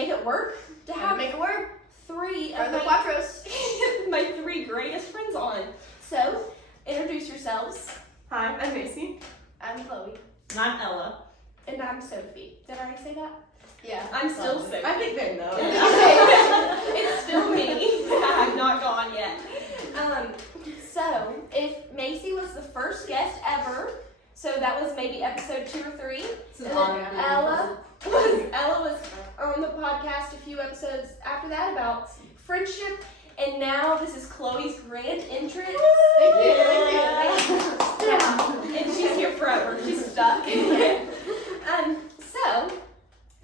make it work to have three of my three greatest friends on. So, introduce yourselves. Hi, I'm Macy. I'm Chloe. And I'm Ella. And I'm Sophie. Did I already say that? Yeah. I'm still Sophie. I think they know. It's still me. I'm not gone yet. So, if Macy was the first guest ever, so that was maybe episode 2 or 3. It's an And honor. then Ella was on the podcast a few episodes after that about friendship, and now this is Chloe's grand entrance. Thank you. Yeah, and she's here forever. She's stuck. So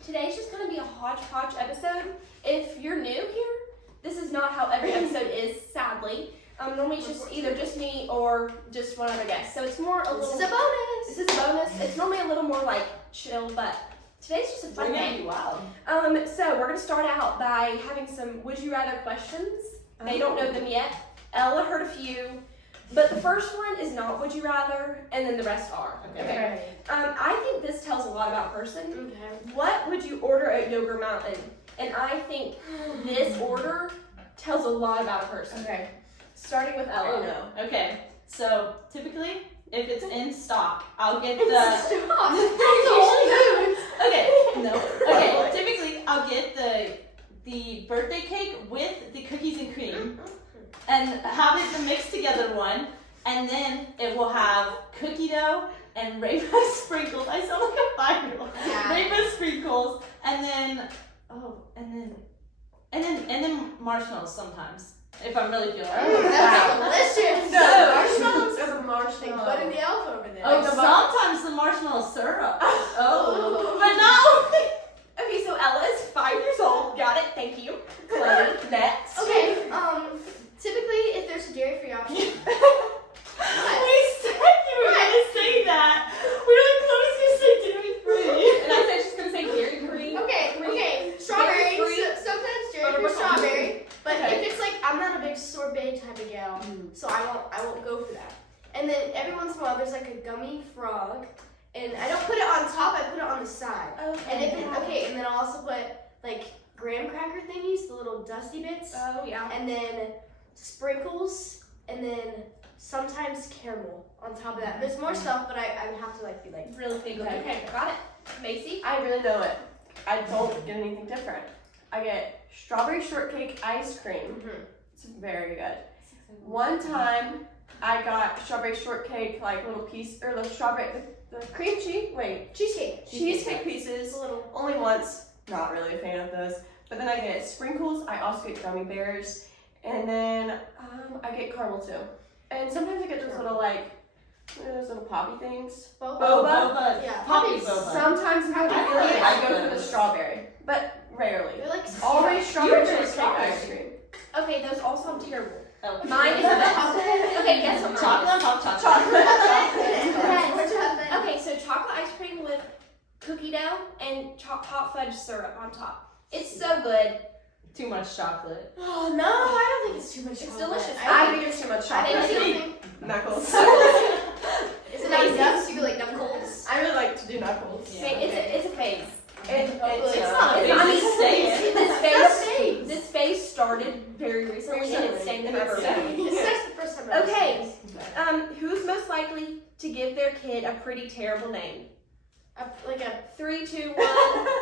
today's just gonna be a hodgepodge episode. If you're new here, this is not how every episode is, sadly. Normally it's just either just me or just one other guest. So it's more a little. This is a bonus. This is a bonus. It's normally a little more like chill, but today's just a fun day. Wow. So we're gonna start out by having some would you rather questions. They don't know them yet. Ella heard a few, but the first one is not would you rather, and then the rest are. Okay. I think this tells a lot about a person. Okay. What would you order at Yogurt Mountain? And I think this order tells a lot about a person. Okay. Starting with I Ella. know. Okay. So typically, if it's in stock, I'll get the. Stop. Okay. No. Okay. Typically, I'll get the birthday cake with the cookies and cream, and have it the mixed together one, and then it will have cookie dough and rainbow sprinkles. I sound like a 5-year-old. Yeah. Rainbow sprinkles, and then marshmallows sometimes. If I'm really feeling it. That's delicious. No, marshmallows or the Like marshmallow? butter the elf over there. Oh, the sometimes the marshmallow syrup. Oh. But no. Okay, so Ella is 5 years old. Got it. Thank you. Chloe, next. Okay. Typically, if there's a dairy-free option. We said you were gonna say that. We were like, Chloe's gonna say dairy free. And I said she's gonna say dairy cream. Okay. Strawberry. Dairy-free. Sometimes Butter dairy-free pecan. strawberry. But Okay. if it's like, I'm not a big sorbet type of gal, so I won't go for that. And then every once in a while, there's like a gummy frog, and I don't put it on top. I put it on the side. And if and then I'll also put like graham cracker thingies, the little dusty bits, Oh yeah. and then sprinkles, and then sometimes caramel on top of that. There's more stuff, but I would have to like be like. Really big. Okay, got it. Macy. I really know it. I don't get anything different. I get strawberry shortcake ice cream. It's very good. One time, I got strawberry shortcake, like little piece, or the strawberry, the cream cheese, cheesecake pieces. A little. Only once. Not really a fan of those. But then I get sprinkles. I also get gummy bears, and then I get caramel too. And sometimes I get those little poppy things. Boba. Yeah. Poppy Poppies. boba. Sometimes if I I feel really it, I like go for the those. strawberry, but rarely. They're like Always strawberry You're shortcake strawberry. ice cream. Okay, those all sound terrible. Oh. Mine is the best. Okay, guess what mine Chocolate on is? top chocolate. Chocolate. Okay, so chocolate ice cream with cookie dough and hot fudge syrup on top. It's so good. Too much chocolate. Oh no, I don't think it's too much. It's chocolate. delicious. I think it's too much I think chocolate. it's something. Knuckles. Is it not nuts? You like knuckles? I really like to do knuckles. Yeah. It's a phase. It's It's not a It's- I mean, phase, stay in. this phase started very recently and it's staying forever. It's just the first time. Okay. Who's most likely to give their kid a pretty terrible name? Like a 3, 2, 1.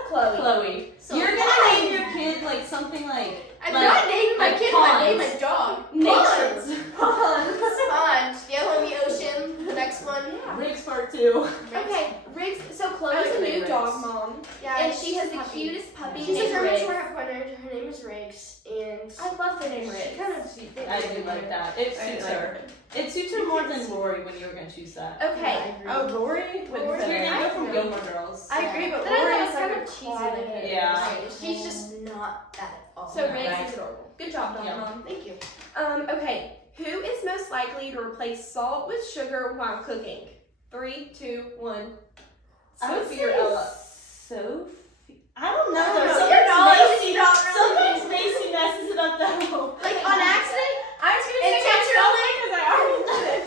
Chloe. Chloe. So You're why? gonna name your kid like something like I'm like, not naming my like kid. I name ponds. my dog. Nature. Pond. Yellow in the ocean. The next one. Riggs Part 2. Okay, Riggs. So I Chloe's like a new Riggs. dog mom, Yeah. and she has the puppy. cutest puppy She's a named German Riggs. Short Pointer. Her name is Riggs, and I love the name she Riggs. kind of. I do like that. It I suits like her. It suits her more than Lori when you were gonna choose that. Okay. Oh, Lori would Lori. So you're fit. gonna go from Gilmore Girls. I agree, but But I Lori know is it's like kind a of cheesy. quiet. Like Yeah. She's just not that awesome. So Riggs Right. is adorable. Good job, dog Yeah. mom. Thank you. Okay. Who is most likely to replace salt with sugar while cooking? 3, 2, 1. I would Sophie say or Ella? Sophie. I don't know. I don't know. Sometimes Your knowledge Macy, is not really sometimes good. Macy messes it up though. Like on accident? I was gonna say Intentionally? because I already did it.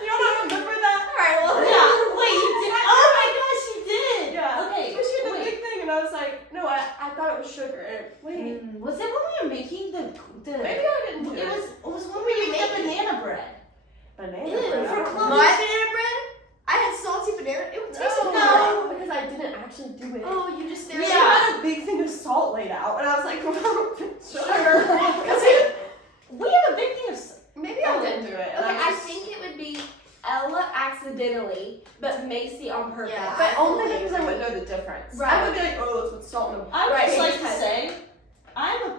You don't have to remember that? Alright, well. Yeah. Wait, you did. Oh my gosh, she did. Yeah. Okay. But she did the wait. big thing, and I was was like, no, I thought it was sugar. Wait, Was it when we were making the maybe I didn't do it it. was when we made the banana bread. Banana Ew, bread. for I don't Chloe. know. My banana bread? I had salty banana. It tasted good. No, because I didn't actually do it. Oh, you just there. She Yeah. had a big thing of salt laid out, and I was like, Sugar. We have a big thing of maybe I didn't do it. And Okay, I just- think it would be Ella accidentally, but Macy on purpose. Yeah. But only because I wouldn't know the difference. Right. I would be like, oh, it's with salt and I would Right, just like to because- say, I'm a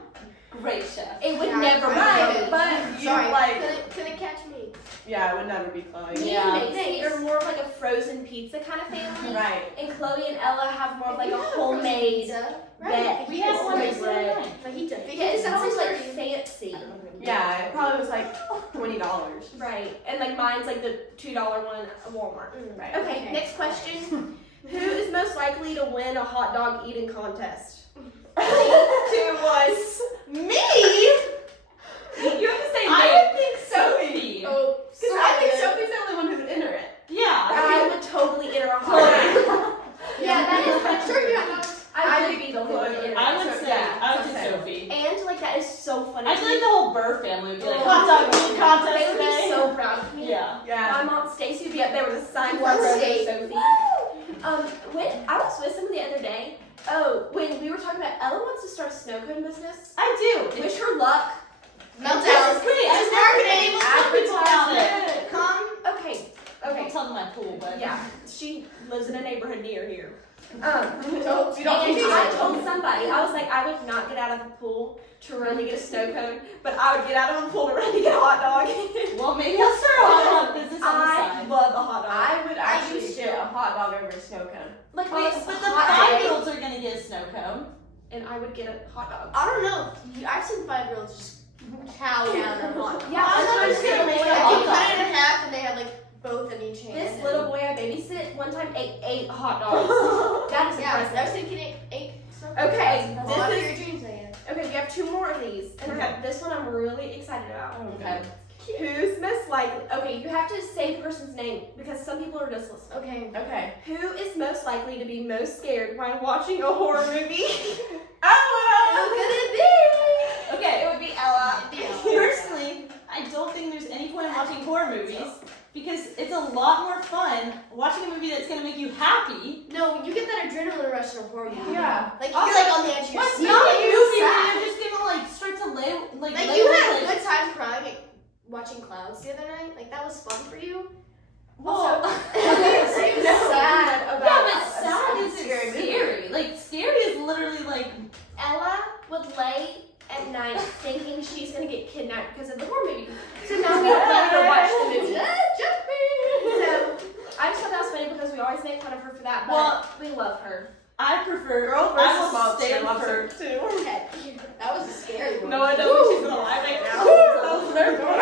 great chef. It would Yeah, never be. Right, but you Sorry, like, couldn't catch me. yeah, it would never be Chloe. Me Yeah. and Macy are more of like a frozen pizza kind of family. Right. And Chloe and Ella have more of like We a have homemade pizza, that right? We had one homemade bread. bread. Fajita. Yeah, it sounds like Fajita. fancy. Yeah, it probably was like $20. Right. And like mine's like the $2 one at Walmart. Right. Okay, Okay. next question. Who is most likely to win a hot dog eating contest? 3, 2, 1. Me? You have to say I name. would think Sophie. Oh, Because I think Sophie's the only one who'd enter it. Yeah. I would totally enter a hot dog. Yeah, that is kind of true. I would be the only one to enter. I would So, say yeah, I would so say same. Sophie. And like that is so funny. I feel like the whole Burr family would be like, Oh. hot dog eating contest They would today. be so proud of me. Yeah. Yeah. My mom Stacy would be up there with a sign What for her state? Sophie. When I was with someone the other day. Oh, when we were talking about Ella wants to start a snow cone business. I do. Wish her luck. Meltdown. This is great. This is marketing. Let's tell people about it. Come. Okay. Don't Okay. tell them my pool, but Yeah. She lives in a neighborhood near here. So, you don't And think I told somebody, I was like, I would not get out of the pool to run to get a snow cone, but I would get out of the pool to run to get a hot dog. well, maybe I'll start a hot dog business on the I side. love a hot dog. I would actually used get a hot dog over a snow cone. Like, Wait, it's but a the hot day, 5-year-olds are gonna get a snow cone. and I would get a hot dog. I don't know. I've seen 5-year-olds just cow down on hot. Yeah, I'm that's not what I'm just gonna saying. make Like, a Like, hot you dog. cut it in half and they have like both in each hand. This little boy I babysit one time ate 8 hot dogs. That is Yeah, impressive. I was thinking eight. Okay, That's a lot of this your is dreams, I guess. okay. We have 2 more of these, and I have this one I'm really excited about. Okay. Who's most likely? Okay, you have to say the person's name because some people are just listening. Okay. Okay. Who is most likely to be most scared while watching a horror movie? Who could it be? Okay, it would be Ella. Personally, I don't think there's any point in watching horror movies because it's a lot more fun watching a movie that's gonna make you happy. No, you get that adrenaline rush in a horror movie. Yeah. Like you're like on the edge of your What's seat. not a Like, movie you're where sad. you're just gonna like start to lay Like lay you with, had a like, good time crying at watching Clouds the other night. Like that was fun for you. well, So you're sad about yeah, but sad a isn't scary movie. scary. Like scary is literally like Ella would lay at night thinking she's gonna get kidnapped because of the horror movie. So now we don't let her watch the movie. So I just thought that was funny because we always make fun of her for that, but Well, we love her. I prefer Girl I versus will monster stand loves for her too. That was a scary one. No, I don't think she's gonna lie right now.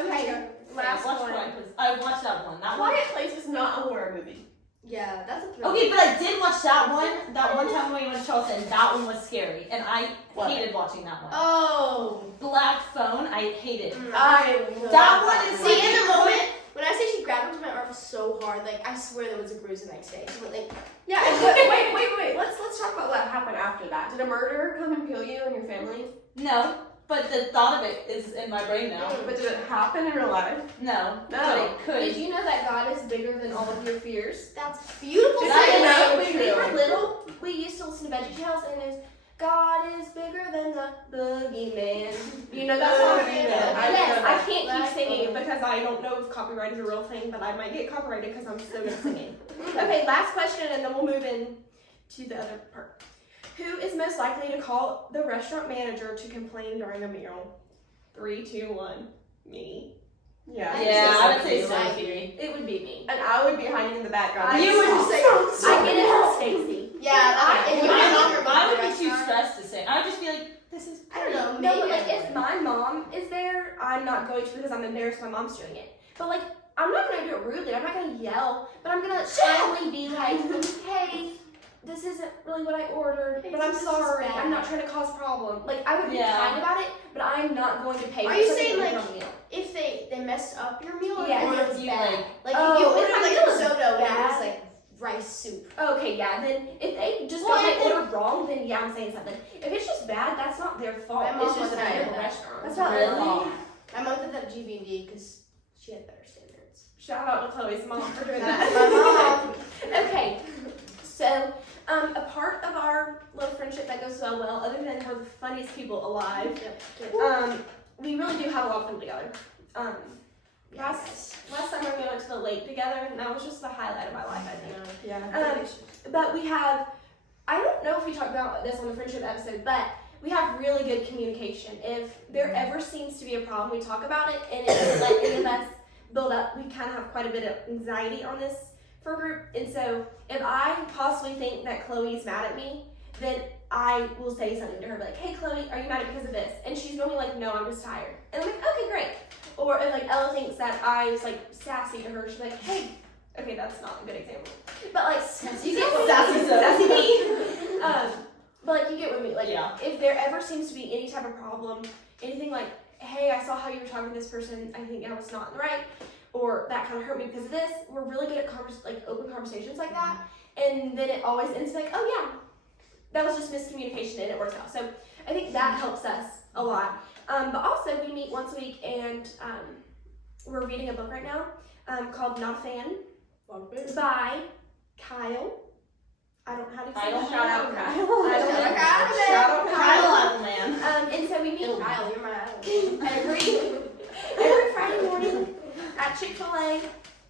Okay, last watch one. Quiet Place. I watched that one. That one. Quiet Place is not a horror movie. Yeah, that's a thrill. Okay, but I did watch that one. That one time when we went to Charleston, that one was scary, and I What? hated watching that one. Oh. Black Phone, I hated. I That one is See, in the moment, when I say she grabbed onto my arm so hard, like I swear there was a bruise the next day. She went like, Yeah, and wait. Let's talk about what happened after that. Did a murderer come and kill you and your family? No, but the thought of it is in my brain now. But did it happen in real life? No, but No. it could. Did you know that God is bigger than all of your fears? that's beautiful. Did That you is know? so When we true. were little, we used to listen to VeggieTales, and it was God is bigger than the boogeyman. You know that song? Boogeyman. Yes, I know I that. can't keep singing it because I don't know if copyright is a real thing, but I might get copyrighted because I'm so good at singing. Okay, last question, and then we'll move in to the other part. Who is most likely to call the restaurant manager to complain during a meal? 3, 2, 1. Me. Yeah. Yeah, I would say Sophie. Sophie. It would be me. And I would be hiding in the background. You would just say, I get it from Stacy. Yeah, and you were longer I would be the too restaurant. stressed to say. I would just be like, this is. I don't know. No, maybe but like I if would. my mom is there, I'm not going to because I'm embarrassed my mom's doing it. But like I'm not gonna do it rudely. I'm not gonna yell, but I'm gonna kindly be like, "Hey, this isn't really what I ordered, but I'm This is sorry. bad." I'm not trying to cause problem." Like I would be Yeah. kind about it, but I'm not going to pay. Are for you something saying, that like, was on the meal. If they messed up your meal, Yeah, or or if it was if you, bad. Like Oh, if you if ordered my like meal was risotto and it bad. was like rice soup. Okay, yeah. Then if they just Well, got my and then- order wrong, then yeah, I'm saying something. If it's just bad, that's not their fault. My mom It's just was a saying bad that. restaurant. That's not their Really? fault. My mom did that at GV&D because she had better standards. Shout out to Chloe's mom for doing That's that. my mom. Okay, so a part of our little friendship that goes so well, other than we're the funniest people alive, we really do have a lot of fun together. Last summer we went to the lake together, and that was just the highlight of my life, I think. Yeah. But we have, I don't know if we talked about this on the friendship episode, but we have really good communication. If there ever seems to be a problem, we talk about it, and it doesn't let any of us build up. We kind of have quite a bit of anxiety on this for group, and so if I possibly think that Chloe's mad at me, then I will say something to her like, "Hey Chloe, are you mad at me because of this?" And she's normally like, "No, I'm just tired." And I'm like, "Okay, great." Or if like Ella thinks that I was like sassy to her, she's like, "Hey," okay, that's not a good example, but like you get what Sassy sassy me. But like you get with me. Like Yeah. if there ever seems to be any type of problem, anything like, "Hey, I saw how you were talking to this person. I think I was not in the right," or "That kind of hurt me because of this." We're really good at open conversations like that, and then it always ends like, "Oh yeah, that was just miscommunication and it works out." So I think that helps us a lot. But also we meet once a week, and we're reading a book right now called Not a Fan by Kyle. I don't know how to say Kyle. that. Shout out Kyle. I don't know. Kyle. Shout out Kyle Kyle. out the man. And so we meet Kyle, you're my idol. every Friday morning at Chick-fil-A.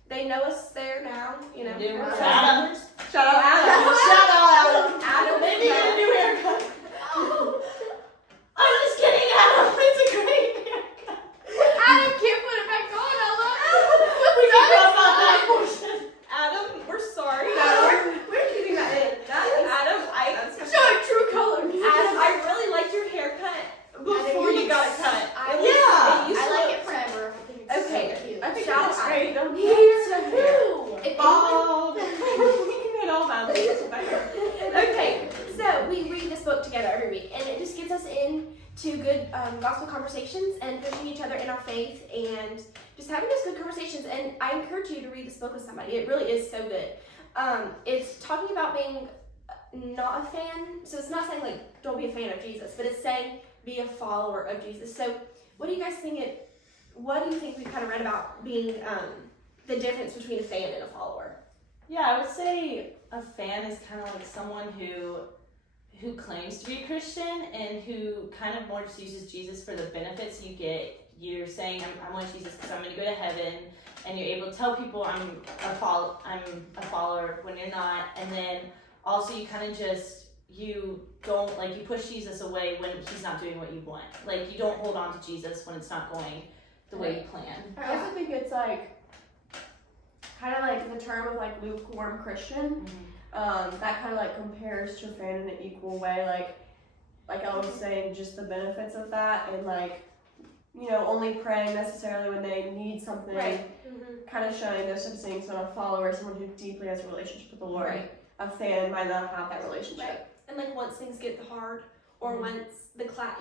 They know us there now, you know. Adam. Shout out Adam. Shout out Adam. Adam. Maybe get a new haircut. I'm just kidding, Adam. It's a great haircut. Adam can't put it back on, Ella. We can talk about that portion. Adam, we're sorry. Where did you think that in? Adam, Show it true colors. Adam, I really liked your haircut before you got it cut. Yeah. It used I to like look- it forever. I think it's Okay. so cute. I think Shout that's out. great. If Bald. You made all bad things better. Okay, so we read this book together every week, and it just gets us into good gospel conversations and pushing each other in our faith and just having those good conversations. And I encourage you to read this book with somebody. It really is so good. It's talking about being not a fan. So it's not saying like don't be a fan of Jesus, but it's saying be a follower of Jesus. So what do you guys think? What do you think we kind of read about being the difference between a fan and a follower? Yeah, I would say a fan is kind of like someone who claims to be a Christian and who kind of more just uses Jesus for the benefits you get. You're saying I want Jesus because I'm going to go to heaven, and you're able to tell people I'm a follower when you're not, and then also you kind of just you don't like you push Jesus away when he's not doing what you want. Like you don't hold on to Jesus when it's not going the way you plan. I also think it's like kind of like the term of like lukewarm Christian. That kind of like compares to fan in an equal way. Like I was saying, just the benefits of that, and like only praying necessarily when they need something. Right. Kind of showing those types of things. So a follower, someone who deeply has a relationship with the Lord. Right. A fan might not have that relationship. Right. And like once things get hard, or once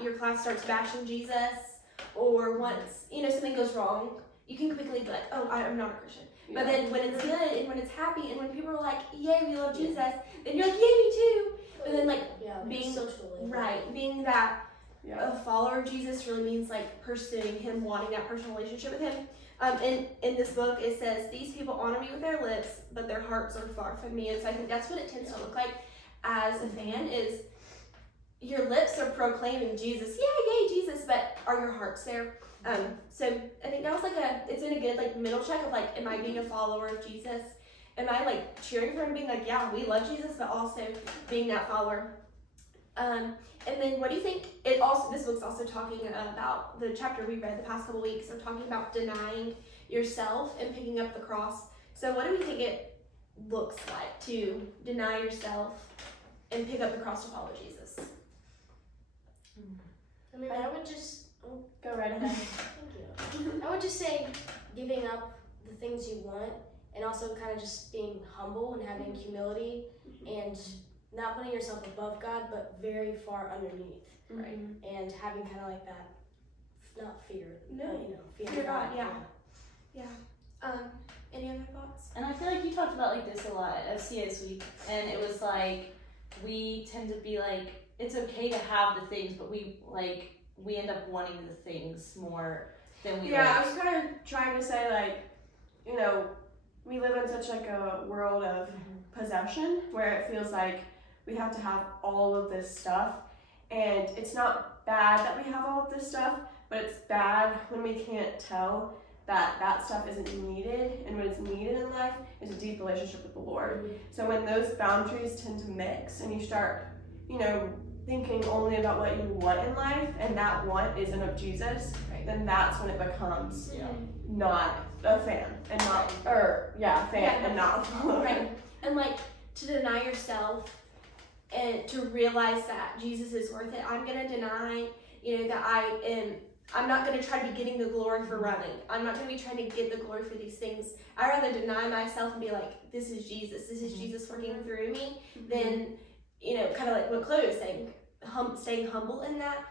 your class starts bashing Jesus, or once something goes wrong, you can quickly be like, "Oh, I'm not a Christian." But then when it's good and when it's happy and when people are like, "Yay, we love Jesus," then you're like, "Yay, me too." And then like being being that a follower of Jesus really means like pursuing Him, wanting that personal relationship with Him. In this book, it says, "These people honor me with their lips, but their hearts are far from me." And so I think that's what it tends to look like as a fan is your lips are proclaiming Jesus, yay, Jesus, but are your hearts there? So I think that was it's in a good like middle check of like, am I being a follower of Jesus? Am I like cheering for him, being like, yeah, we love Jesus, but also being that follower? And then what do you think? This book's also talking about the chapter we read the past couple weeks. They're talking about denying yourself and picking up the cross. So what do we think it looks like to deny yourself and pick up the cross to follow Jesus? I mean, I would just Go right ahead. thank you. I would just say giving up the things you want, and also kind of just being humble and having humility, and not putting yourself above God, but very far underneath, Right. and having kind of like that, not fear, No. but, fear Fear of God, God. yeah. Any other thoughts? And I feel like you talked about like this a lot at CS week, and it was like we tend to be like it's okay to have the things, but we end up wanting the things more than we. Yeah, I was kind of trying to say like, you know, we live in such like a world of possession where it feels like we have to have all of this stuff, and it's not bad that we have all of this stuff, but it's bad when we can't tell that stuff isn't needed, and what is needed in life is a deep relationship with the Lord. So when those boundaries tend to mix and you start, you know, thinking only about what you want in life and that want isn't of Jesus, then that's when it becomes not a fan and not, and not a follower. Right. And like to deny yourself and to realize that Jesus is worth it. I'm gonna deny, you know, that I'm not going to try to be getting the glory for running. I'm not going to be trying to get the glory for these things. I'd rather deny myself and be like, this is Jesus. This is Jesus working through me. Than, you know, kind of like what Chloe was saying, staying humble in that.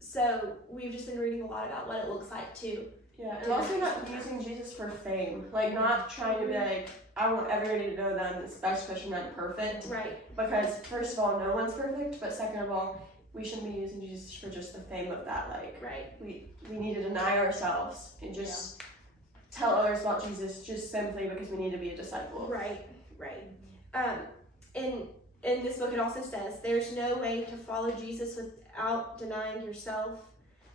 So we've just been reading a lot about what it looks like too. Yeah, and also not using Jesus for fame. Like not trying to be like, I want everybody to know that I'm the best Christian, I'm perfect. Right. Because first of all, no one's perfect, but second of all, we shouldn't be using Jesus for just the fame of that. Like, we need to deny ourselves and just tell others about Jesus just simply because we need to be a disciple. Right. In this book, it also says there's no way to follow Jesus without denying yourself,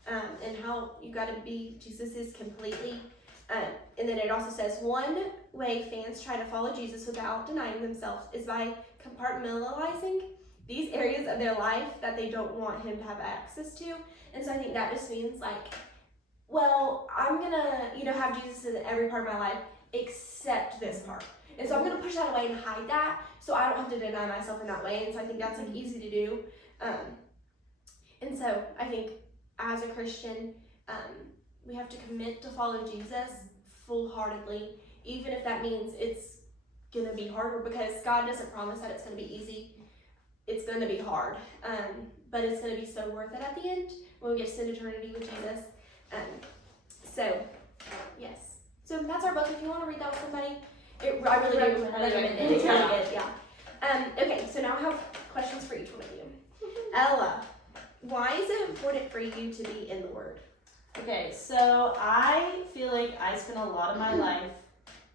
and how you got to be Jesus's completely. And then it also says one way fans try to follow Jesus without denying themselves is by compartmentalizing these areas of their life that they don't want him to have access to. And so I think that just means like, well, I'm gonna, you know, have Jesus in every part of my life except this part. And so I'm gonna push that away and hide that so I don't have to deny myself in that way. And so I think that's like easy to do. And so I think as a Christian, we have to commit to follow Jesus full-heartedly, even if that means it's gonna be harder, because God doesn't promise that it's gonna be easy. It's going to be hard, but it's going to be so worth it at the end when we get to spend eternity with Jesus. So, yes. So that's our book. If you want to read that with somebody, I really do recommend it. It's really good, yeah. Okay, so now I have questions for each one of you. Ella, why is it important for you to be in the Word? Okay, so I feel like I spent a lot of my life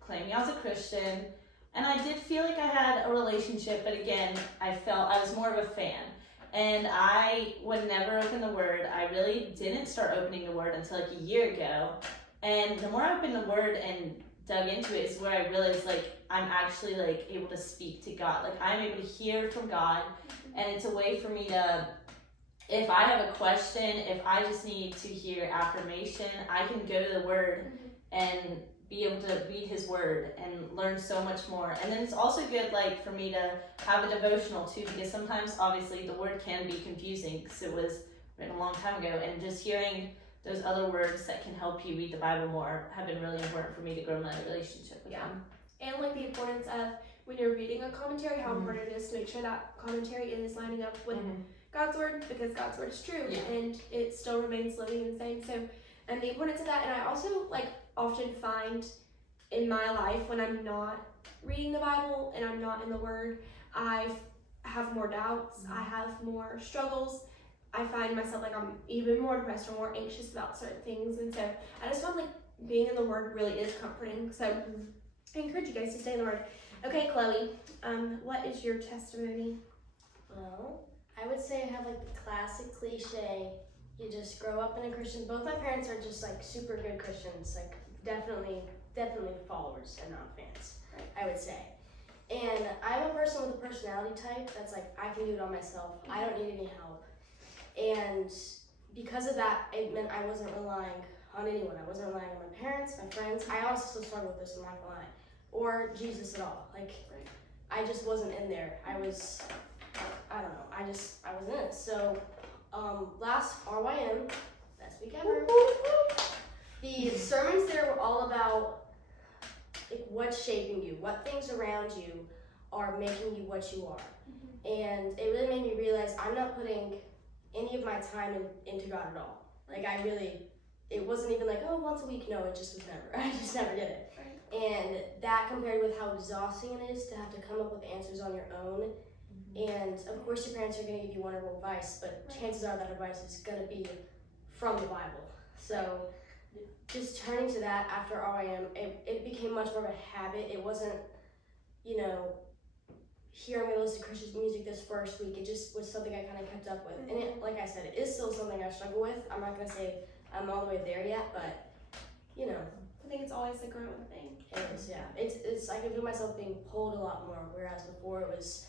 claiming I was a Christian. And I did feel like I had a relationship, but again, I felt I was more of a fan. And I would never open the Word. I really didn't start opening the Word until like a year ago. And the more I opened the Word and dug into it is where I realized like I'm actually like able to speak to God. Like I'm able to hear from God, and it's a way for me to, if I have a question, if I just need to hear affirmation, I can go to the Word and be able to read his word and learn so much more. And then it's also good like for me to have a devotional too, because sometimes obviously the word can be confusing because it was written a long time ago, and just hearing those other words that can help you read the Bible more have been really important for me to grow my relationship with him. And like the importance of when you're reading a commentary, how important it is to make sure that commentary is lining up with God's word, because God's word is true and it still remains living and the same. So, and the importance of that. And I also like often find in my life when I'm not reading the Bible and I'm not in the Word, I have more doubts, I have more struggles, I find myself like I'm even more depressed or more anxious about certain things. And so I just found like being in the Word really is comforting. So I encourage you guys to stay in the Word. Okay, Chloe, what is your testimony? Well, I would say I have like the classic cliche, you just grow up in a Christian. Both my parents are just like super good Christians, like definitely followers and not fans, I would say. And I'm a person with a personality type that's like, I can do it all myself. I don't need any help. And because of that, it meant I wasn't relying on anyone. I wasn't relying on my parents, my friends. I also still struggle with this, I'm not gonna lie. Or Jesus at all. Like, I just wasn't in there. I don't know, I wasn't in it. So, last RYM, best week ever, the sermons there were all about like what's shaping you, what things around you are making you what you are. And it really made me realize I'm not putting any of my time into God at all. Like I really it wasn't even like, oh, once a week. No, it just was never. I just never did it. And that compared with how exhausting it is to have to come up with answers on your own. And of course, your parents are going to give you wonderful advice, but chances are that advice is going to be from the Bible. So just turning to that after RYM, it became much more of a habit. It wasn't, you know, here I'm going to listen to Christian music this first week. It just was something I kind of kept up with. And it, like I said, it is still something I struggle with. I'm not going to say I'm all the way there yet, but, you know. I think it's always a growing thing. It is, yeah. It's I can feel myself being pulled a lot more, whereas before it was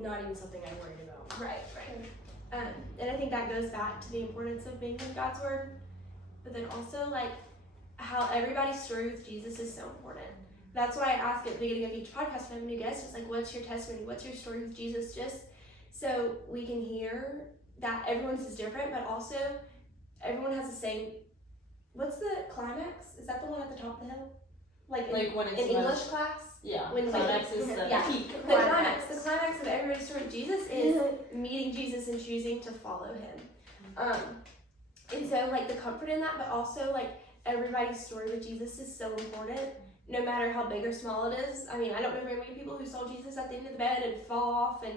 not even something I worried about. Right. And I think that goes back to the importance of being in God's Word, but then also like how everybody's story with Jesus is so important. That's why I ask at the beginning of each podcast when I have a new guest, it's like, what's your testimony? What's your story with Jesus? Just so we can hear that everyone's is different, but also everyone has the same. What's the climax? Is that the one at the top of the hill? Like when it's in English class? Yeah. When Climax is the yeah. peak. The climax of everybody's story with Jesus is meeting Jesus and choosing to follow him. And so like the comfort in that, but also like everybody's story with Jesus is so important, no matter how big or small it is. I mean, I don't know very many people who saw Jesus at the end of the bed and fall off and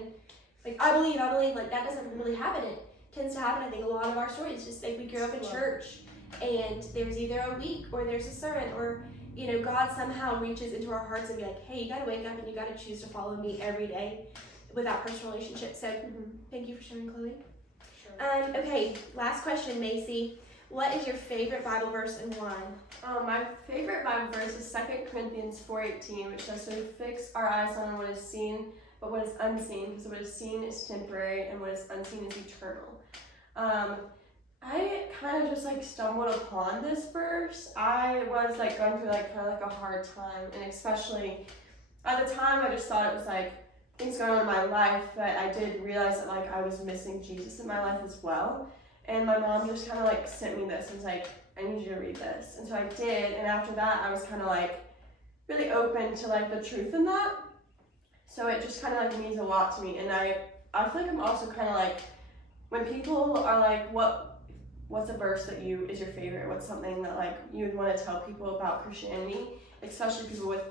like, I believe, like that doesn't really happen. It tends to happen, I think, a lot of our stories, just like we grew up in church and there's either a week or there's a sermon or, you know, God somehow reaches into our hearts and be like, hey, you gotta wake up and you gotta choose to follow me every day with that personal relationship. So thank you for sharing, Chloe. Sure. Okay, last question, Macy. What is your favorite Bible verse and why? My favorite Bible verse is 2 Corinthians 4:18, which says, so we fix our eyes on what is seen, but what is unseen, because what is seen is temporary and what is unseen is eternal. I kind of just like stumbled upon this verse. I was like going through like kind of like a hard time, and especially at the time I just thought it was like things going on in my life, but I did realize that like I was missing Jesus in my life as well. And my mom just kind of like sent me this and was like, I need you to read this. And so I did, and after that I was kind of like really open to like the truth in that. So it just kind of like means a lot to me. And I feel like I'm also kind of like, when people are like, what's a verse that is your favorite? What's something that like you would want to tell people about Christianity, especially people with,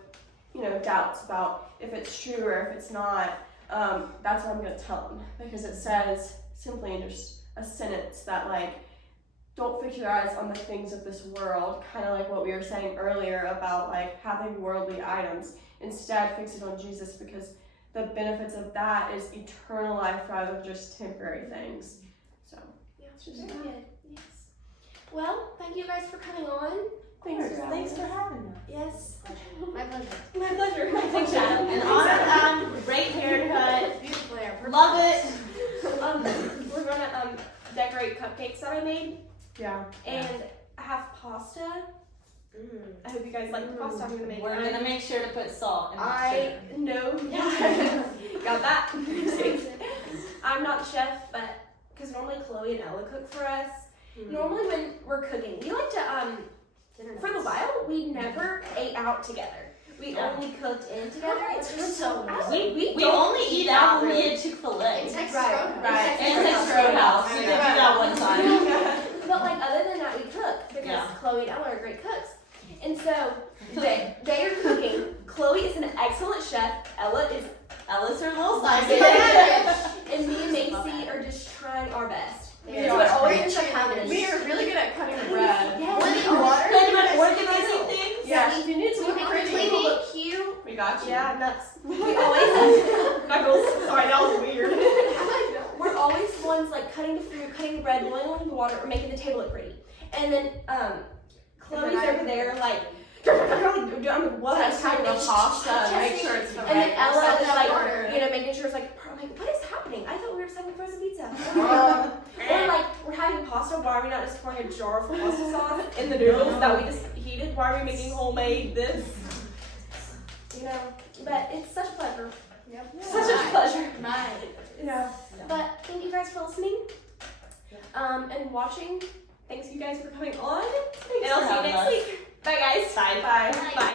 you know, doubts about if it's true or if it's not, that's what I'm going to tell them, because it says simply in just a sentence that like, don't fix your eyes on the things of this world, kind of like what we were saying earlier about like having worldly items. Instead, fix it on Jesus, because the benefits of that is eternal life rather than just temporary things. So Yeah, it's just good. Yes. Well, thank you guys for coming on. Thanks for having us. Yes. My pleasure. My pleasure. Thanks, Adam. And on great haircut. Beautiful hair. Perfect. Love it. We're gonna decorate cupcakes that I made, yeah. and I have pasta. I hope you guys like the pasta I'm gonna make. We're gonna make sure to put salt in the I sugar. know. Got that. I'm not the chef, but because normally Chloe and Ella cook for us. Normally when we're cooking, we like to for the while we never ate out together. We only cooked in together. It's just so Actually, we We don't only eat out when we had Chick-fil-A. In Texas Right, Roadhouse. right. And Texas Roadhouse. We did do that one time. But like other than that, we cook because Yeah. Chloe and Ella are great cooks, and so they are cooking. Chloe is an excellent chef. Ella is, Ella's her little size. and me and Macy are just trying our best. Yeah. So it always Great ends up happening. We are really good at cutting the bread. Yes. Kind of organizing things. Yeah, if you need to We look make pretty, the table look cute. we got you. Yeah, nuts. We always Knuckles. Sorry, that was weird. we're always the ones like cutting the fruit, cutting the bread, boiling the water, or making the table look pretty. And then Chloe's over there like I'm what Testing the pasta, make sure it's the and then right. Ella is like, order. you know, making sure it's like, I'm like, what is happening? I thought we were just having frozen pizza. Or like, we're having pasta, why are we not just pouring a jar of pasta sauce in the noodles that we just heated? Why are we making homemade this? You know, but it's such a pleasure. Yep. Such a pleasure. Mine. Yeah. But thank you guys for listening. And watching. Thanks you guys for coming on. And I'll see you next week. Bye guys. Bye. Bye. Bye.